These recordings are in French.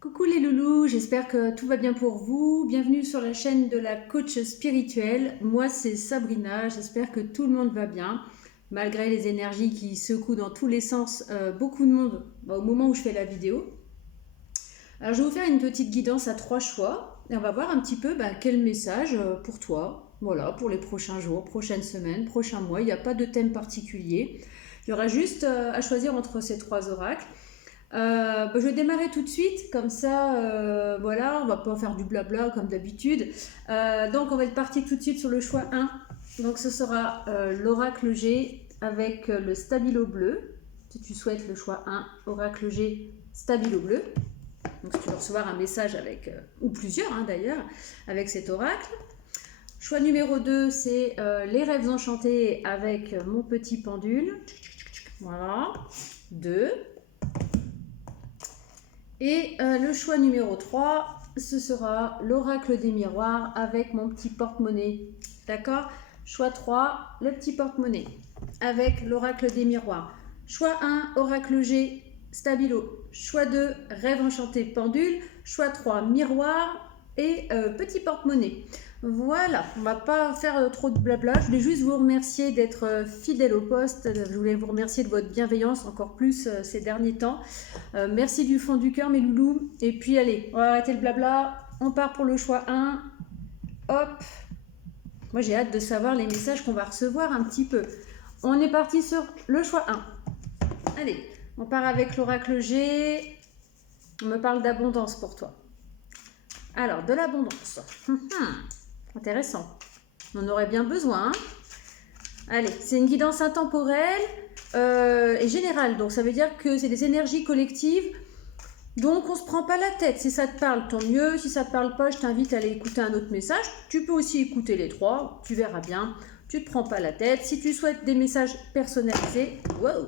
Coucou les loulous, j'espère que tout va bien pour vous. Bienvenue sur la chaîne de la coach spirituelle. Moi c'est Sabrina, j'espère que tout le monde va bien. Malgré les énergies qui secouent dans tous les sens, beaucoup de monde au moment où je fais la vidéo. Alors je vais vous faire une petite guidance à 3 choix. Et on va voir un petit peu quel message pour toi. Voilà, pour les prochains jours, prochaines semaines, prochains mois. Il n'y a pas de thème particulier. Il y aura juste à choisir entre ces 3 oracles. Je vais démarrer tout de suite, comme ça, voilà, on va pas faire du blabla comme d'habitude. Donc on va être parti tout de suite sur le choix 1. Donc ce sera l'oracle G avec le stabilo bleu. Si tu souhaites le choix 1, oracle G, stabilo bleu. Donc si tu veux recevoir un message avec, ou plusieurs d'ailleurs, avec cet oracle. Choix numéro 2, c'est les rêves enchantés avec mon petit pendule. Voilà, 2. Et le choix numéro 3, ce sera l'oracle des miroirs avec mon petit porte-monnaie. D'accord? Choix 3, le petit porte-monnaie avec l'oracle des miroirs. Choix 1, oracle G, stabilo. Choix 2, rêve enchanté, pendule. Choix 3, miroir et petit porte-monnaie. Voilà, on va pas faire trop de blabla. Je voulais juste vous remercier d'être fidèle au poste. Je voulais vous remercier de votre bienveillance encore plus ces derniers temps. Merci du fond du cœur mes loulous. Et puis allez, on va arrêter le blabla. On part pour le choix 1. Hop. Moi j'ai hâte de savoir les messages qu'on va recevoir un petit peu. On est parti sur le choix 1. Allez, on part avec l'oracle G. On me parle d'abondance pour toi. Alors, de l'abondance. Intéressant. On en aurait bien besoin. Allez, c'est une guidance intemporelle et générale. Donc, ça veut dire que c'est des énergies collectives. Donc, on ne se prend pas la tête. Si ça te parle, tant mieux. Si ça ne te parle pas, je t'invite à aller écouter un autre message. Tu peux aussi écouter les 3. Tu verras bien. Tu ne te prends pas la tête. Si tu souhaites des messages personnalisés, wow,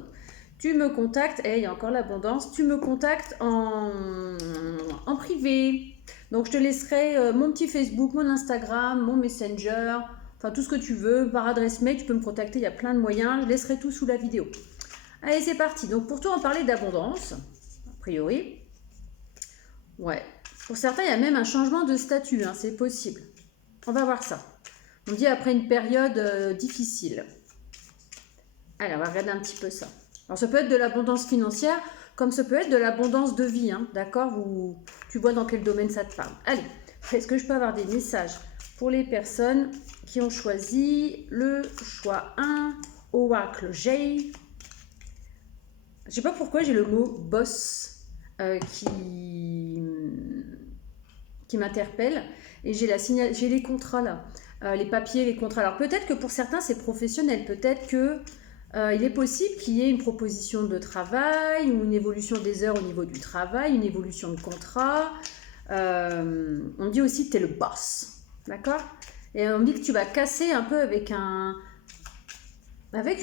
tu me contactes. Et il y a encore l'abondance. Tu me contactes en privé. Donc, je te laisserai mon petit Facebook, mon Instagram, mon Messenger, enfin tout ce que tu veux. Par adresse mail, tu peux me contacter, il y a plein de moyens. Je laisserai tout sous la vidéo. Allez, c'est parti. Donc, pour toi, on parlait d'abondance, a priori. Ouais. Pour certains, il y a même un changement de statut, c'est possible. On va voir ça. On dit après une période difficile. Allez, on va regarder un petit peu ça. Alors, ça peut être de l'abondance financière, comme ça peut être de l'abondance de vie, d'accord? Tu vois dans quel domaine ça te parle. Allez, est-ce que je peux avoir des messages pour les personnes qui ont choisi le choix 1, oracle J? Je sais pas pourquoi j'ai le mot boss qui m'interpelle, et j'ai les contrats là, les papiers, les contrats. Alors peut-être que pour certains c'est professionnel, peut-être que il est possible qu'il y ait une proposition de travail ou une évolution des heures au niveau du travail, une évolution de contrat. On dit aussi que tu es le boss, d'accord? Et on dit que tu vas casser un peu avec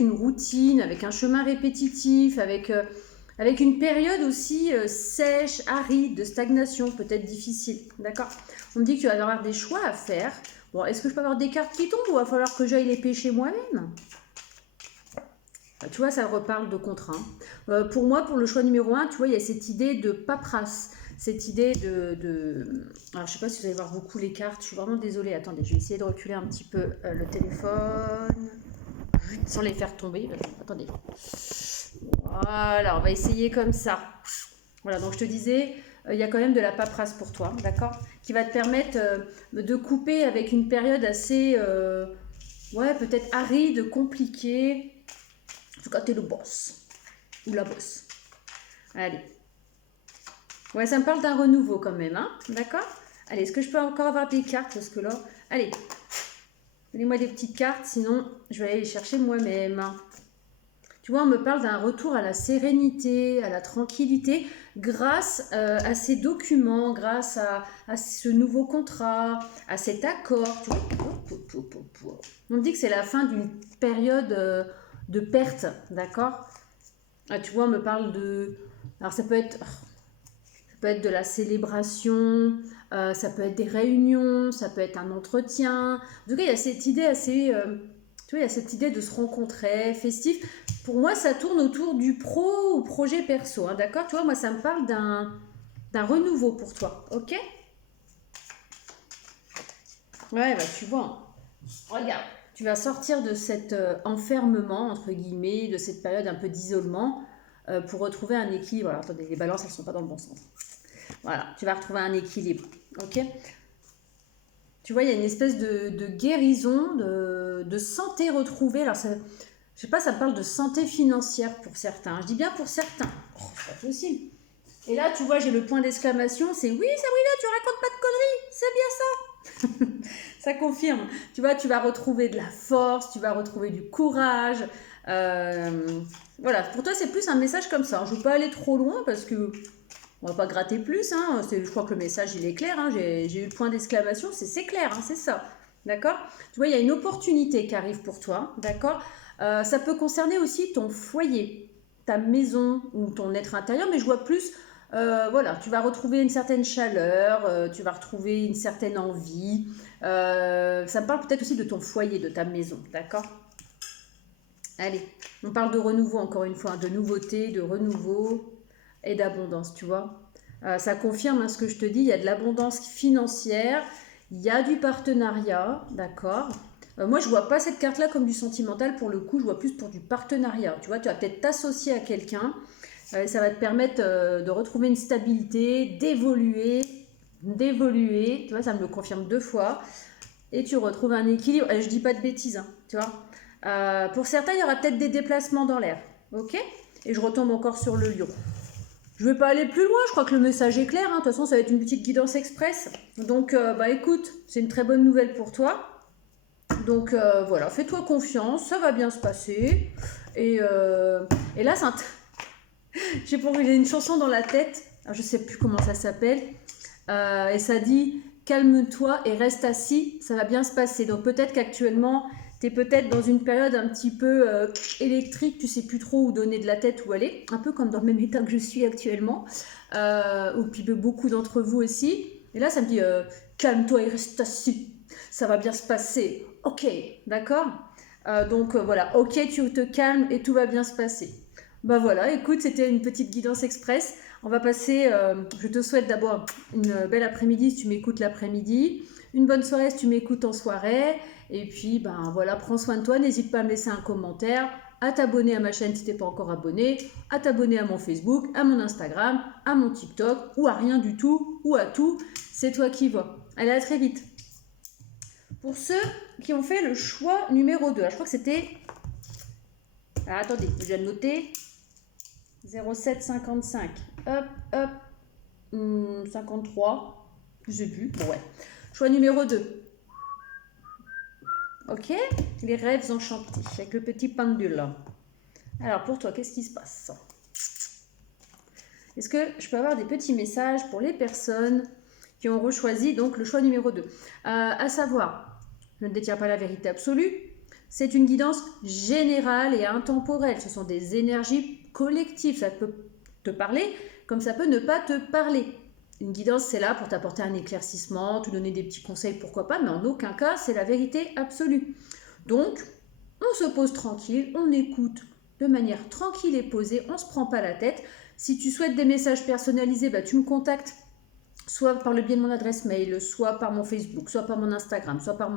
une routine, avec un chemin répétitif, avec une période aussi sèche, aride, de stagnation, peut-être difficile, d'accord? On me dit que tu vas avoir des choix à faire. Bon, est-ce que je peux avoir des cartes qui tombent ou il va falloir que j'aille les pêcher moi-même? Tu vois, ça reparle de contraintes. Pour moi, pour le choix numéro 1, tu vois, il y a cette idée de paperasse, cette idée Alors, je sais pas si vous allez voir beaucoup les cartes, je suis vraiment désolée. Attendez, je vais essayer de reculer un petit peu le téléphone, sans les faire tomber. Attendez. Voilà, on va essayer comme ça. Voilà, donc je te disais, il y a quand même de la paperasse pour toi, d'accord? Qui va te permettre de couper avec une période assez, ouais, peut-être aride, compliquée. En tout cas, t'es le boss. Ou la boss. Allez. Ouais, ça me parle d'un renouveau quand même, d'accord? Allez, est-ce que je peux encore avoir des cartes? Parce que là... Allez. Donnez-moi des petites cartes, sinon je vais aller les chercher moi-même. Tu vois, on me parle d'un retour à la sérénité, à la tranquillité, grâce à ces documents, grâce à ce nouveau contrat, à cet accord. Tu vois, on me dit que c'est la fin d'une période de perte, d'accord? Tu vois, on me parle de... Alors ça peut être de la célébration, ça peut être des réunions, ça peut être un entretien. En tout cas, il y a cette idée assez... tu vois, il y a cette idée de se rencontrer, festif. Pour moi, ça tourne autour du pro ou projet perso, d'accord? Tu vois, moi, ça me parle d'un renouveau pour toi, ok? Ouais, bah tu vois, regarde, tu vas sortir de cet enfermement, entre guillemets, de cette période un peu d'isolement pour retrouver un équilibre. Alors attendez, les balances, elles ne sont pas dans le bon sens. Voilà, tu vas retrouver un équilibre, ok? Tu vois, il y a une espèce de guérison, de santé retrouvée. Alors, ça, je sais pas, ça parle de santé financière pour certains. Je dis bien pour certains. Oh, c'est pas possible. Et là, tu vois, j'ai le point d'exclamation, c'est oui, Sabrina, tu racontes pas de conneries, c'est bien ça. Ça confirme. Tu vois, tu vas retrouver de la force, tu vas retrouver du courage. Voilà, pour toi, c'est plus un message comme ça. Je ne veux pas aller trop loin parce que on va pas gratter plus. Hein. Je crois que le message, il est clair. Hein. J'ai eu le point d'exclamation, c'est clair, hein, c'est ça. D'accord? Tu vois, il y a une opportunité qui arrive pour toi. D'accord? Ça peut concerner aussi ton foyer, ta maison ou ton être intérieur, mais je vois plus voilà, tu vas retrouver une certaine chaleur, tu vas retrouver une certaine envie. Ça me parle peut-être aussi de ton foyer, de ta maison, d'accord? Allez, on parle de renouveau encore une fois, de nouveauté, de renouveau et d'abondance, tu vois. Ça confirme hein, ce que je te dis, il y a de l'abondance financière, il y a du partenariat, d'accord? Moi, je vois pas cette carte-là comme du sentimental, pour le coup, je vois plus pour du partenariat. Tu vois, tu vas peut-être t'associer à quelqu'un. Ça va te permettre de retrouver une stabilité, d'évoluer. Tu vois, ça me le confirme 2 fois. Et tu retrouves un équilibre. Et je dis pas de bêtises, hein, tu vois. Pour certains, il y aura peut-être des déplacements dans l'air, ok? Et je retombe encore sur le lion. Je vais pas aller plus loin, je crois que le message est clair. Hein. De toute façon, ça va être une petite guidance express. Donc, bah écoute, c'est une très bonne nouvelle pour toi. Donc voilà, fais-toi confiance, ça va bien se passer. Et là, j'ai une chanson dans la tête, alors je sais plus comment ça s'appelle, et ça dit calme-toi et reste assis, ça va bien se passer. Donc peut-être qu'actuellement, tu es peut-être dans une période un petit peu électrique, tu sais plus trop où donner de la tête, où aller, un peu comme dans le même état que je suis actuellement, ou puis beaucoup d'entre vous aussi. Et là, ça me dit calme-toi et reste assis, ça va bien se passer. Ok, d'accord. Donc voilà, ok, tu te calmes et tout va bien se passer. Bah voilà, écoute, c'était une petite guidance express. On va passer, je te souhaite d'abord une belle après-midi si tu m'écoutes l'après-midi, une bonne soirée si tu m'écoutes en soirée, et puis ben voilà, prends soin de toi, n'hésite pas à me laisser un commentaire, à t'abonner à ma chaîne si tu n'es pas encore abonné, à t'abonner à mon Facebook, à mon Instagram, à mon TikTok, ou à rien du tout, ou à tout, c'est toi qui vois. Allez, à très vite. Pour ceux qui ont fait le choix numéro 2, alors je crois que c'était... Alors attendez, je viens de noter... 0755, hop, hop, 53, je sais plus, bon ouais. Choix numéro 2. Ok, les rêves enchantés, avec le petit pendule. Alors pour toi, qu'est-ce qui se passe? Est-ce que je peux avoir des petits messages pour les personnes qui ont rechoisi donc le choix numéro 2? À savoir, je ne détiens pas la vérité absolue, c'est une guidance générale et intemporelle, ce sont des énergies collectives, ça peut te parler comme ça peut ne pas te parler. Une guidance, c'est là pour t'apporter un éclaircissement, te donner des petits conseils, pourquoi pas, mais en aucun cas, c'est la vérité absolue. Donc, on se pose tranquille, on écoute de manière tranquille et posée, on ne se prend pas la tête. Si tu souhaites des messages personnalisés, bah, tu me contactes soit par le biais de mon adresse mail, soit par mon Facebook, soit par mon Instagram, soit par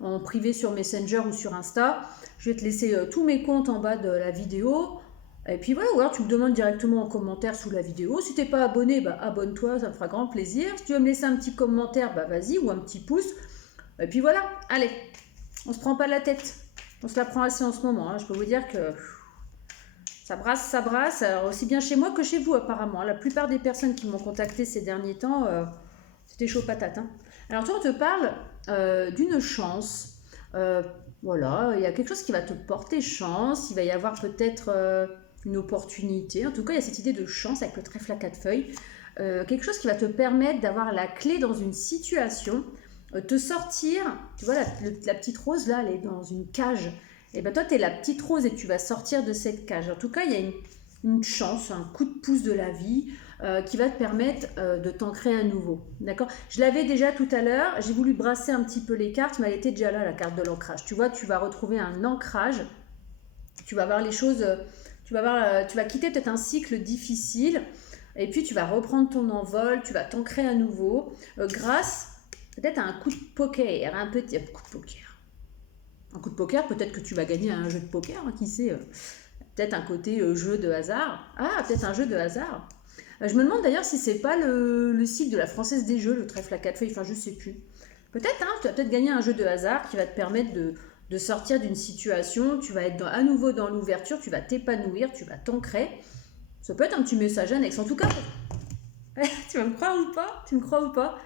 en privé sur Messenger ou sur Insta. Je vais te laisser tous mes comptes en bas de la vidéo. Et puis voilà, ou alors tu me demandes directement en commentaire sous la vidéo. Si tu n'es pas abonné, bah, abonne-toi, ça me fera grand plaisir. Si tu veux me laisser un petit commentaire, bah, vas-y, ou un petit pouce. Et puis voilà, allez, on se prend pas la tête. On se la prend assez en ce moment. Hein. Je peux vous dire que ça brasse, alors aussi bien chez moi que chez vous apparemment. La plupart des personnes qui m'ont contacté ces derniers temps, c'était chaud patate. Hein. Alors toi, on te parle d'une chance. Voilà, il y a quelque chose qui va te porter chance. Il va y avoir peut-être une opportunité. En tout cas, il y a cette idée de chance avec le trèfle à 4 feuilles. Quelque chose qui va te permettre d'avoir la clé dans une situation, te sortir. Tu vois, la petite rose là, elle est dans une cage. Et bien toi, tu es la petite rose et tu vas sortir de cette cage. En tout cas, il y a une chance, un coup de pouce de la vie qui va te permettre de t'ancrer à nouveau. D'accord? Je l'avais déjà tout à l'heure, j'ai voulu brasser un petit peu les cartes, mais elle était déjà là, la carte de l'ancrage. Tu vois, tu vas retrouver un ancrage, tu vas voir les choses, tu vas quitter peut-être un cycle difficile. Et puis tu vas reprendre ton envol, tu vas t'ancrer à nouveau grâce peut-être à un coup de poker, un petit coup de poker. Un coup de poker, peut-être que tu vas gagner à un jeu de poker, hein, qui sait. Peut-être un côté jeu de hasard. Ah, peut-être un jeu de hasard. Je me demande d'ailleurs si c'est pas le site de la Française des Jeux, le trèfle à 4 feuilles, enfin je sais plus. Peut-être, hein, tu vas peut-être gagner un jeu de hasard qui va te permettre de sortir d'une situation, tu vas être à nouveau dans l'ouverture, tu vas t'épanouir, tu vas t'ancrer. Ça peut être un petit message annexe. En tout cas, tu vas me croire ou pas? Tu me crois ou pas?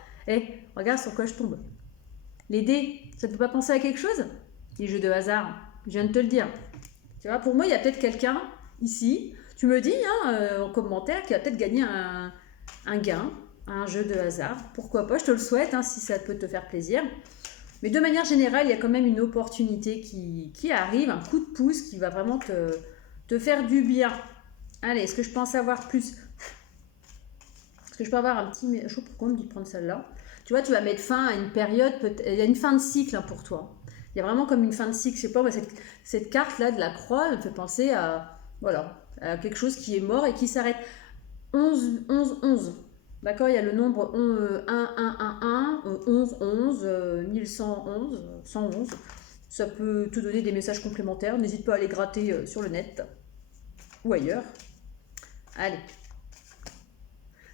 Regarde sur quoi je tombe. Les dés, ça te fait pas penser à quelque chose? Les jeux de hasard, je viens de te le dire. Tu vois, pour moi, il y a peut-être quelqu'un ici, tu me dis en commentaire, qui va peut-être gagner un gain, un jeu de hasard. Pourquoi pas, je te le souhaite, si ça peut te faire plaisir. Mais de manière générale, il y a quand même une opportunité qui arrive, un coup de pouce qui va vraiment te faire du bien. Allez, est-ce que je peux en savoir plus? Est-ce que je peux avoir un petit... Je sais pas pourquoi on me dit de prendre celle-là. Tu vois, tu vas mettre fin à une période, il y a une fin de cycle pour toi. Il y a vraiment comme une fin de cycle. Je sais pas, cette carte-là de la croix, elle me fait penser à quelque chose qui est mort et qui s'arrête. 11, 11, 11. D'accord, il y a le nombre 1, 1, 1, 1, 11, 11, 1111, 111. Ça peut te donner des messages complémentaires. N'hésite pas à les gratter sur le net ou ailleurs. Allez.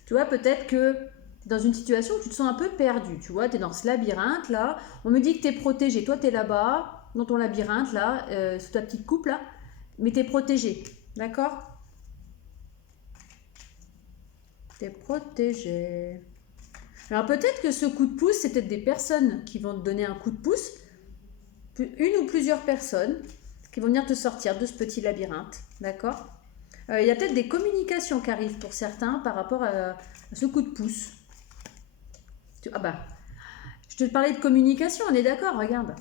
Tu vois, peut-être que tu es dans une situation où tu te sens un peu perdu. Tu vois, tu es dans ce labyrinthe là. On me dit que tu es protégé. Toi, tu es là-bas, dans ton labyrinthe là, sous ta petite coupe là. Mais tu es protégé. D'accord? Tu es protégé. Alors peut-être que ce coup de pouce, c'est peut-être des personnes qui vont te donner un coup de pouce. Une ou plusieurs personnes qui vont venir te sortir de ce petit labyrinthe. D'accord? Il y a peut-être des communications qui arrivent pour certains par rapport à ce coup de pouce. Ah bah, je te parlais de communication, on est d'accord, regarde.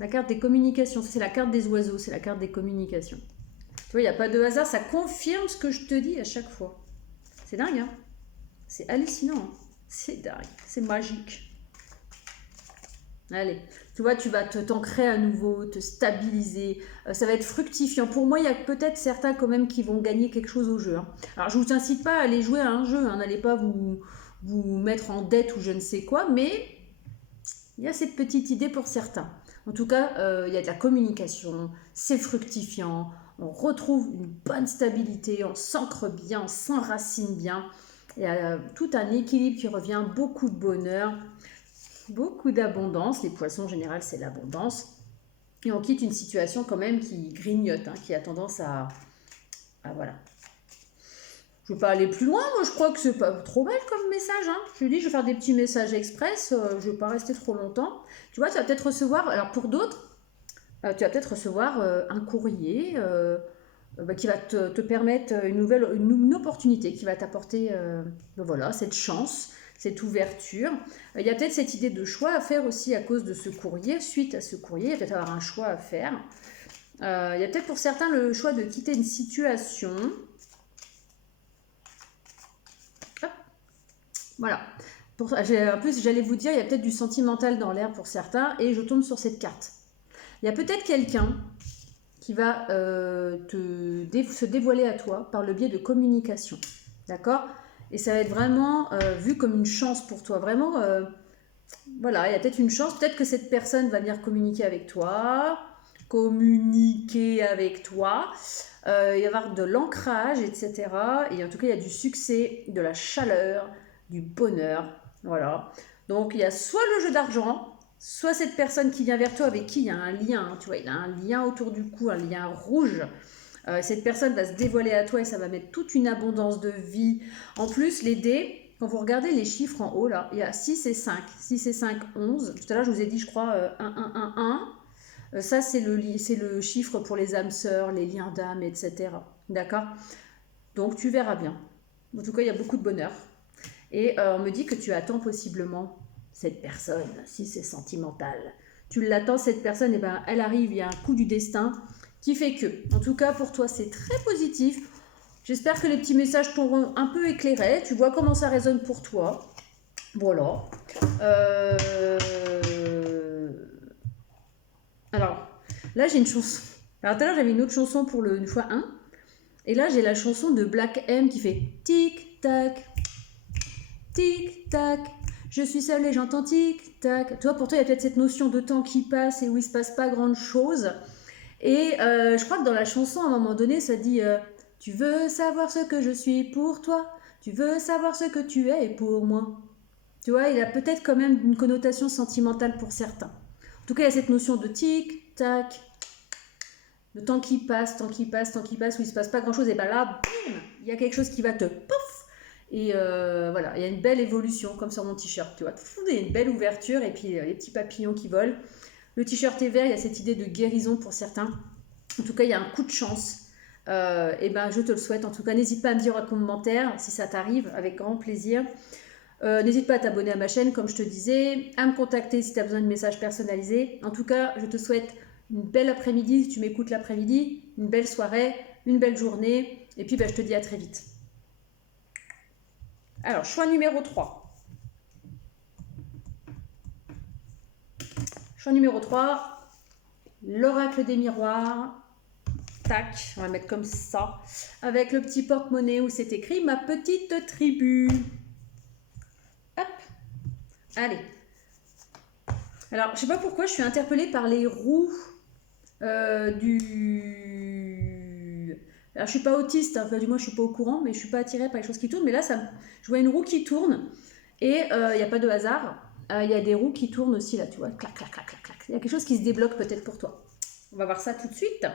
La carte des communications, c'est la carte des oiseaux, c'est la carte des communications. Tu vois, il n'y a pas de hasard, ça confirme ce que je te dis à chaque fois. C'est dingue, hein? C'est hallucinant, hein? C'est dingue, c'est magique. Allez, tu vois, tu vas t'ancrer à nouveau, te stabiliser, ça va être fructifiant. Pour moi, il y a peut-être certains quand même qui vont gagner quelque chose au jeu. Alors, je ne vous incite pas à aller jouer à un jeu, n'allez pas vous mettre en dette ou je ne sais quoi, mais il y a cette petite idée pour certains. En tout cas, il y a de la communication, c'est fructifiant, on retrouve une bonne stabilité, on s'ancre bien, on s'enracine bien. Il y a tout un équilibre qui revient, beaucoup de bonheur. Beaucoup d'abondance, les poissons en général c'est l'abondance, et on quitte une situation quand même qui grignote, qui a tendance à voilà. Je ne veux pas aller plus loin, moi je crois que c'est pas trop mal comme message, je dis je vais faire des petits messages express, je ne vais pas rester trop longtemps. Tu vois, tu vas peut-être recevoir, alors pour d'autres, tu vas peut-être recevoir un courrier qui va te permettre une opportunité, qui va t'apporter voilà, cette chance, cette ouverture. Il y a peut-être cette idée de choix à faire aussi à cause de ce courrier. Suite à ce courrier, il va peut-être avoir un choix à faire. Il y a peut-être pour certains le choix de quitter une situation. Hop. Voilà. En plus, j'allais vous dire, il y a peut-être du sentimental dans l'air pour certains, et je tombe sur cette carte. Il y a peut-être quelqu'un qui va se dévoiler à toi par le biais de communication. D'accord? Et ça va être vraiment vu comme une chance pour toi. Vraiment, voilà, il y a peut-être une chance. Peut-être que cette personne va venir communiquer avec toi. Il va y avoir de l'ancrage, etc. Et en tout cas, il y a du succès, de la chaleur, du bonheur. Voilà. Donc, il y a soit le jeu d'argent, soit cette personne qui vient vers toi avec qui il y a un lien. Tu vois, il a un lien autour du cou, un lien rouge. Cette personne va se dévoiler à toi et ça va mettre toute une abondance de vie. En plus, les dés, quand vous regardez les chiffres en haut, là, il y a 6 et 5. 6 et 5, 11. Tout à l'heure, je vous ai dit, je crois, 1, 1, 1, 1. Ça, c'est le chiffre pour les âmes sœurs, les liens d'âme, etc. D'accord? Donc, tu verras bien. En tout cas, il y a beaucoup de bonheur. Et on me dit que tu attends possiblement cette personne, si c'est sentimental. Tu l'attends, cette personne, et ben, elle arrive, il y a un coup du destin qui fait que. En tout cas, pour toi, c'est très positif. J'espère que les petits messages t'auront un peu éclairé. Tu vois comment ça résonne pour toi. Voilà. Alors, là, j'ai une chanson. Alors, tout à l'heure, j'avais une autre chanson pour le x1. Et là, j'ai la chanson de Black M qui fait tic-tac, tic-tac. Je suis seule et j'entends tic-tac. Tu vois, pour toi, il y a peut-être cette notion de temps qui passe et où il se passe pas grand-chose. Et je crois que dans la chanson, à un moment donné, ça dit tu veux savoir ce que je suis pour toi, tu veux savoir ce que tu es pour moi. Tu vois, il a peut-être quand même une connotation sentimentale pour certains. En tout cas, il y a cette notion de tic-tac, le temps qui passe, temps qui passe, temps qui passe, où il ne se passe pas grand-chose, et bien là, boum, il y a quelque chose qui va te pouf. Et voilà, il y a une belle évolution, comme sur mon t-shirt, tu vois. Il y a une belle ouverture, et puis les petits papillons qui volent. Le t-shirt est vert, il y a cette idée de guérison pour certains. En tout cas, il y a un coup de chance. Et ben, je te le souhaite. En tout cas, n'hésite pas à me dire en commentaire si ça t'arrive, avec grand plaisir. N'hésite pas à t'abonner à ma chaîne, comme je te disais, à me contacter si tu as besoin de messages personnalisés. En tout cas, je te souhaite une belle après-midi, si tu m'écoutes l'après-midi, une belle soirée, une belle journée, et puis ben, je te dis à très vite. Alors, choix numéro 3. Choix numéro 3, l'oracle des miroirs. Tac, on va mettre comme ça, avec le petit porte-monnaie où c'est écrit « Ma petite tribu ». Hop, allez. Alors, je sais pas pourquoi je suis interpellée par les roues du... Alors, je suis pas autiste, hein, enfin, du moins je suis pas au courant, mais je suis pas attirée par les choses qui tournent. Mais là, je vois une roue qui tourne et il n'y a pas de hasard. Il y a des roues qui tournent aussi là, tu vois, clac, clac, clac, clac, clac. Il y a quelque chose qui se débloque peut-être pour toi. On va voir ça tout de suite.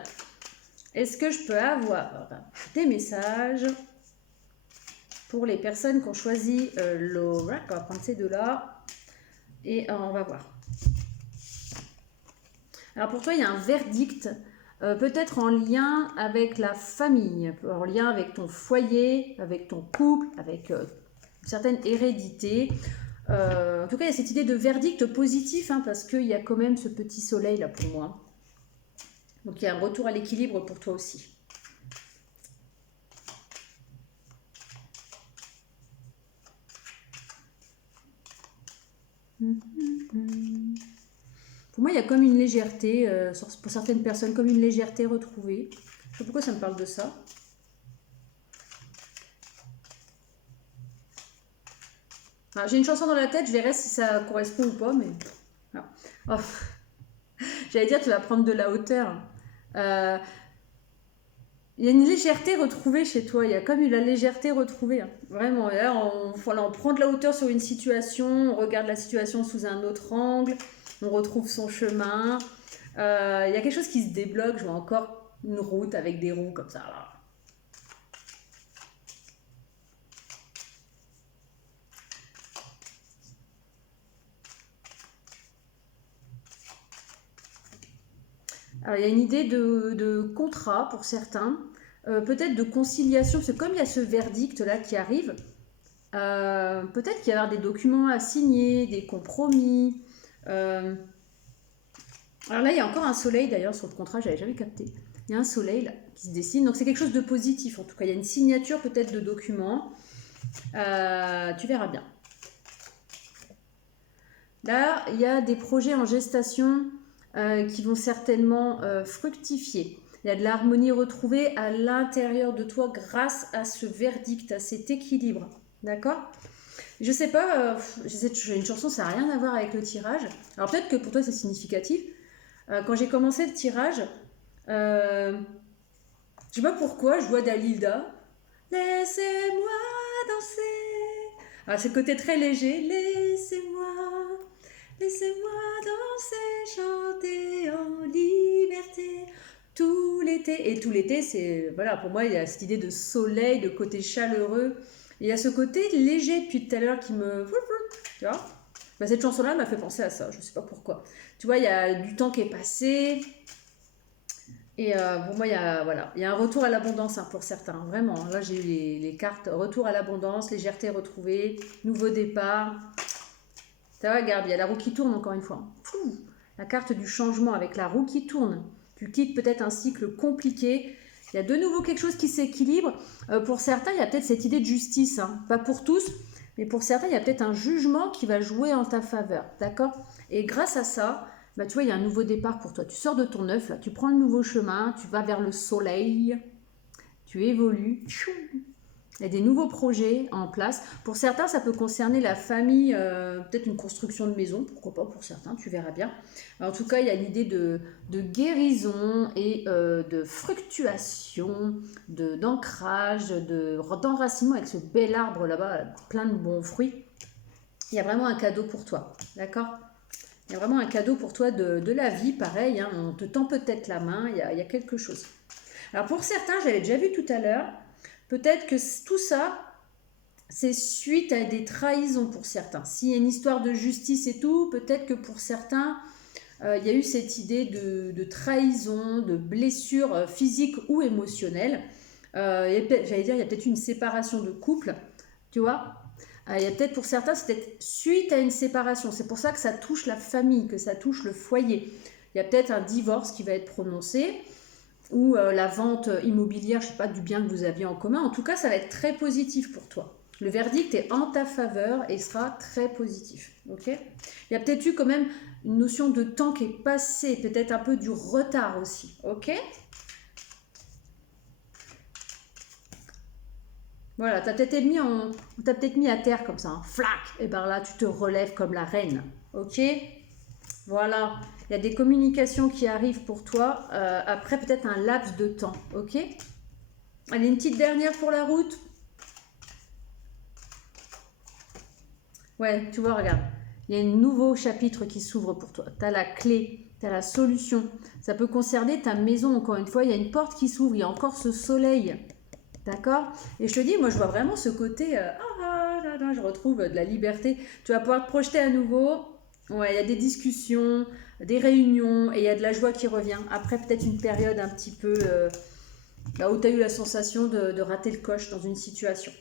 Est-ce que je peux avoir des messages pour les personnes qui ont choisi l'oracle? On va prendre ces deux-là et on va voir. Alors pour toi, il y a un verdict, peut-être en lien avec la famille, en lien avec ton foyer, avec ton couple, avec une certaine hérédité. En tout cas, il y a cette idée de verdict positif, hein, parce qu'il y a quand même ce petit soleil là pour moi. Donc il y a un retour à l'équilibre pour toi aussi. Pour moi, il y a comme une légèreté, pour certaines personnes, comme une légèreté retrouvée. Je ne sais pas pourquoi ça me parle de ça. J'ai une chanson dans la tête, je verrai si ça correspond ou pas, mais... Oh. J'allais dire, tu vas prendre de la hauteur. Il y a une légèreté retrouvée chez toi, il y a comme la légèreté retrouvée. Hein. Vraiment, là, on prend de la hauteur sur une situation, on regarde la situation sous un autre angle, on retrouve son chemin. Il y a quelque chose qui se débloque, je vois encore une route avec des roues comme ça. Là. Alors, il y a une idée de contrat pour certains, peut-être de conciliation, parce que comme il y a ce verdict-là qui arrive, peut-être qu'il y a des documents à signer, des compromis. Alors là, il y a encore un soleil d'ailleurs sur le contrat, je n'avais jamais capté. Il y a un soleil là, qui se dessine, donc c'est quelque chose de positif en tout cas. Il y a une signature peut-être de documents. Tu verras bien. Là, il y a des projets en gestation qui vont certainement fructifier. Il y a de l'harmonie retrouvée à l'intérieur de toi grâce à ce verdict, à cet équilibre. D'accord ? Je sais pas, j'ai une chanson, ça n'a rien à voir avec le tirage. Alors peut-être que pour toi c'est significatif. Quand j'ai commencé le tirage, je sais pas pourquoi, je vois Dalida. Laissez-moi danser. Alors c'est le côté très léger. Laissez-moi danser, chanter en liberté. Tout l'été. Et tout l'été, c'est, voilà, pour moi, il y a cette idée de soleil, de côté chaleureux. Et il y a ce côté léger depuis tout à l'heure qui me... Tu vois, bah, cette chanson-là m'a fait penser à ça, je ne sais pas pourquoi. Tu vois, il y a du temps qui est passé. Et pour moi, il y a un retour à l'abondance hein, pour certains, vraiment. Là, j'ai eu les cartes retour à l'abondance, légèreté retrouvée, nouveau départ. Tu vois, regarde, il y a la roue qui tourne encore une fois. La carte du changement avec la roue qui tourne. Tu quittes peut-être un cycle compliqué. Il y a de nouveau quelque chose qui s'équilibre. Pour certains, il y a peut-être cette idée de justice. Hein. Pas pour tous, mais pour certains, il y a peut-être un jugement qui va jouer en ta faveur. D'accord ? Et grâce à ça, bah, tu vois, il y a un nouveau départ pour toi. Tu sors de ton œuf, là, tu prends le nouveau chemin, tu vas vers le soleil. tu évolues. Il y a des nouveaux projets en place. Pour certains, ça peut concerner la famille, peut-être une construction de maison, pourquoi pas pour certains, tu verras bien. En tout cas, il y a l'idée de guérison et de fructuation, d'ancrage, d'enracinement avec ce bel arbre là-bas, plein de bons fruits. Il y a vraiment un cadeau pour toi, d'accord? Il y a vraiment un cadeau pour toi de la vie, pareil, hein, on te tend peut-être la main, il y a quelque chose. Alors pour certains, j'avais déjà vu tout à l'heure, peut-être que tout ça, c'est suite à des trahisons pour certains. S'il y a une histoire de justice et tout, peut-être que pour certains, il y a eu cette idée de trahison, de blessure physique ou émotionnelle. J'allais dire, il y a peut-être une séparation de couple, tu vois. Il y a peut-être pour certains, c'est peut-être suite à une séparation. C'est pour ça que ça touche la famille, que ça touche le foyer. Il y a peut-être un divorce qui va être prononcé ou la vente immobilière, je ne sais pas, du bien que vous aviez en commun. En tout cas, ça va être très positif pour toi. Le verdict est en ta faveur et sera très positif. Okay, il y a peut-être eu quand même une notion de temps qui est passé, peut-être un peu du retard aussi. Ok. Voilà, t'as peut-être mis à terre comme ça, hein, flac, et ben là tu te relèves comme la reine, ok? Voilà, il y a des communications qui arrivent pour toi après peut-être un laps de temps, ok? Allez, une petite dernière pour la route. Ouais, tu vois, regarde, il y a un nouveau chapitre qui s'ouvre pour toi. Tu as la clé, tu as la solution. Ça peut concerner ta maison, encore une fois, il y a une porte qui s'ouvre, il y a encore ce soleil. D'accord? Et je te dis, moi je vois vraiment ce côté, je retrouve de la liberté. Tu vas pouvoir te projeter à nouveau. Ouais, il y a des discussions, des réunions et il y a de la joie qui revient. Après peut-être une période un petit peu où tu as eu la sensation de rater le coche dans une situation.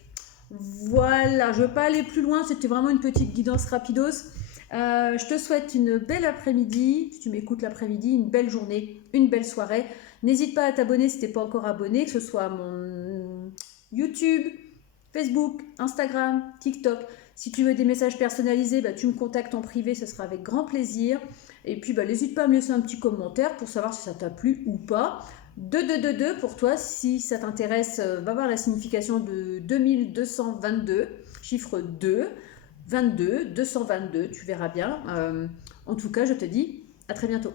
Voilà, je ne veux pas aller plus loin, c'était vraiment une petite guidance rapidos. Je te souhaite une belle après-midi, si tu m'écoutes l'après-midi, une belle journée, une belle soirée. N'hésite pas à t'abonner si tu n'es pas encore abonné, que ce soit à mon YouTube, Facebook, Instagram, TikTok. Si tu veux des messages personnalisés, tu me contactes en privé, ce sera avec grand plaisir. Et puis n'hésite pas à me laisser un petit commentaire pour savoir si ça t'a plu ou pas. 2 pour toi, si ça t'intéresse, va voir la signification de 2222, chiffre 2, 22, 222, tu verras bien. En tout cas, je te dis à très bientôt.